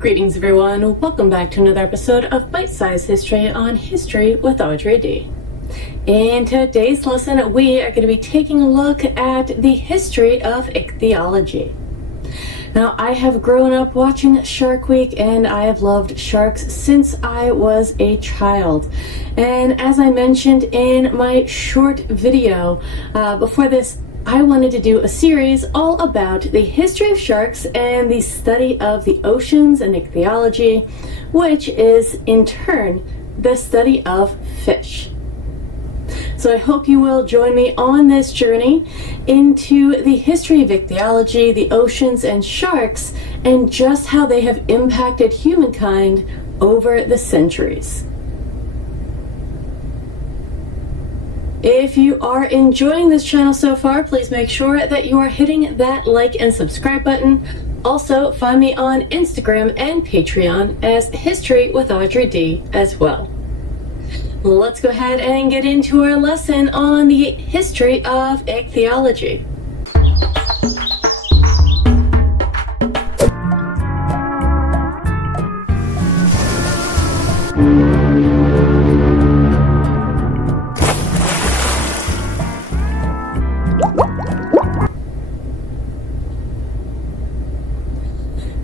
Greetings everyone, welcome back to another episode of Bite-Size History on History with Audrey D. In today's lesson, we are going to be taking a look at the history of ichthyology. Now, I have grown up watching Shark Week and I have loved sharks since I was a child. And as I mentioned in my short video before this, I wanted to do a series all about the history of sharks and the study of the oceans and ichthyology, which is in turn the study of fish. So I hope you will join me on this journey into the history of ichthyology, the oceans and sharks, and just how they have impacted humankind over the centuries. If you are enjoying this channel so far, please make sure that you are hitting that like and subscribe button. Also, find me on Instagram and Patreon as History with Audrey D as well. Let's go ahead and get into our lesson on the history of ichthyology.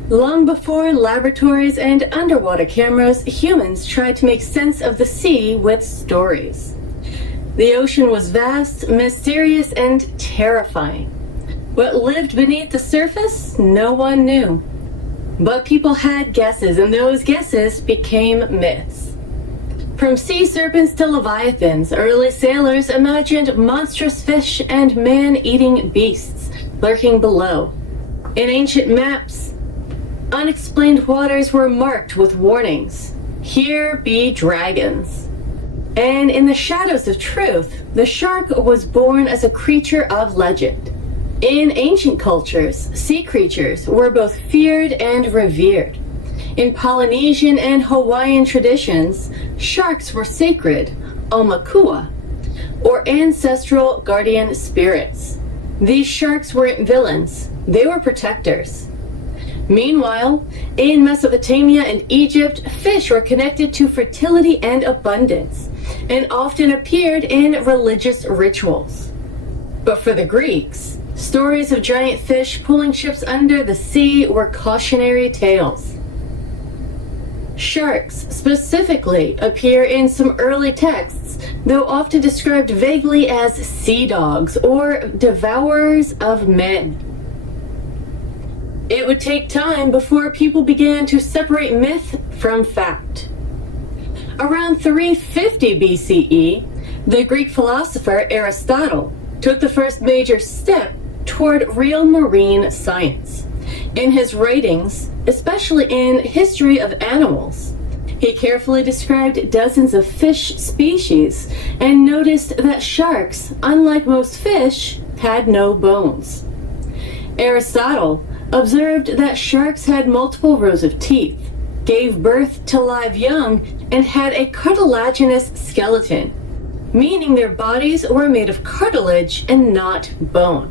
Long before laboratories and underwater cameras, humans tried to make sense of the sea with stories. The ocean was vast, mysterious, and terrifying. What lived beneath the surface, no one knew. But people had guesses, and those guesses became myths. From sea serpents to leviathans, early sailors imagined monstrous fish and man-eating beasts lurking below. In ancient maps, unexplained waters were marked with warnings. Here be dragons. And in the shadows of truth, the shark was born as a creature of legend. In ancient cultures, sea creatures were both feared and revered. In Polynesian and Hawaiian traditions, sharks were sacred, aumakua, or ancestral guardian spirits. These sharks weren't villains, they were protectors. Meanwhile, in Mesopotamia and Egypt, fish were connected to fertility and abundance, and often appeared in religious rituals. But for the Greeks, stories of giant fish pulling ships under the sea were cautionary tales. Sharks specifically appear in some early texts, though often described vaguely as sea dogs or devourers of men. It would take time before people began to separate myth from fact. Around 350 BCE, the Greek philosopher Aristotle took the first major step toward real marine science. In his writings, especially in History of Animals, he carefully described dozens of fish species and noticed that sharks, unlike most fish, had no bones. Aristotle observed that sharks had multiple rows of teeth, gave birth to live young, and had a cartilaginous skeleton, meaning their bodies were made of cartilage and not bone.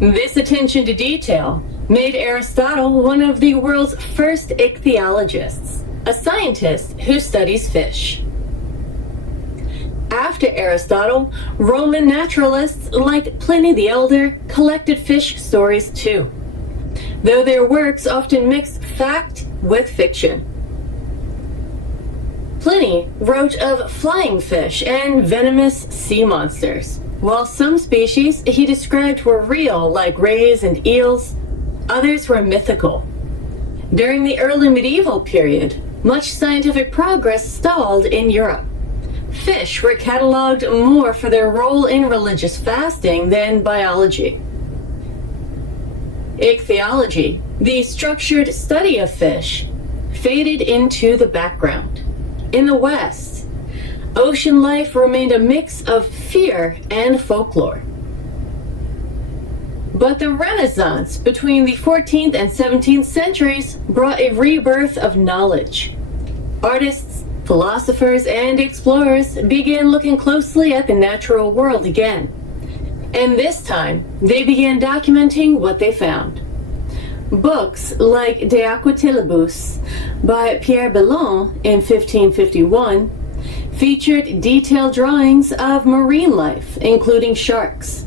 This attention to detail made Aristotle one of the world's first ichthyologists, a scientist who studies fish. After Aristotle, Roman naturalists like Pliny the Elder collected fish stories too, though their works often mixed fact with fiction. Pliny wrote of flying fish and venomous sea monsters, while some species he described were real, like rays and eels. Others were mythical. During the early medieval period, much scientific progress stalled in Europe. Fish were cataloged more for their role in religious fasting than biology. Ichthyology, the structured study of fish, faded into the background. In the West, ocean life remained a mix of fear and folklore. But the Renaissance between the 14th and 17th centuries brought a rebirth of knowledge. Artists, philosophers, and explorers began looking closely at the natural world again. And this time, they began documenting what they found. Books like De Aquatilibus by Pierre Belon in 1551 featured detailed drawings of marine life, including sharks.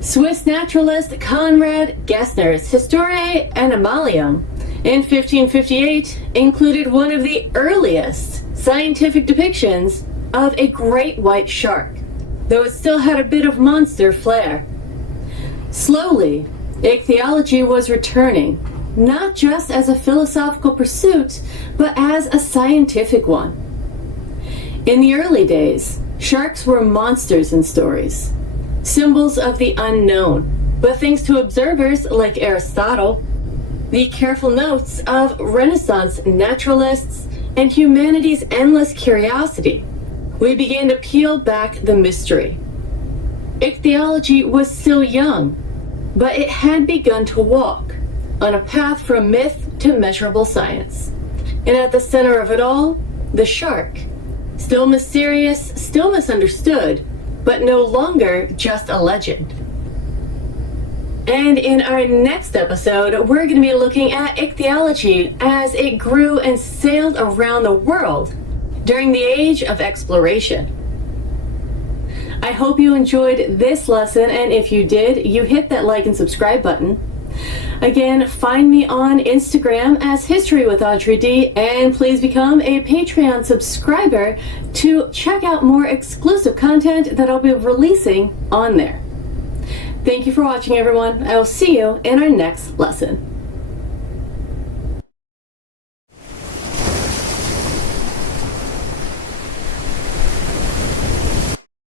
Swiss naturalist Conrad Gessner's Historiae Animalium in 1558 included one of the earliest scientific depictions of a great white shark, though it still had a bit of monster flair. Slowly, ichthyology was returning, not just as a philosophical pursuit, but as a scientific one. In the early days, sharks were monsters in stories, symbols of the unknown, but thanks to observers like Aristotle, the careful notes of Renaissance naturalists, and humanity's endless curiosity, we began to peel back the mystery. Ichthyology was still young, but it had begun to walk on a path from myth to measurable science. And at the center of it all, the shark. Still mysterious, still misunderstood, but no longer just a legend. And in our next episode, we're going to be looking at ichthyology as it grew and sailed around the world during the age of exploration. I hope you enjoyed this lesson, and if you did, you hit that like and subscribe button. Again, find me on Instagram as History with Audrey D, and please become a Patreon subscriber to check out more exclusive content that I'll be releasing on there. Thank you for watching, everyone. I will see you in our next lesson.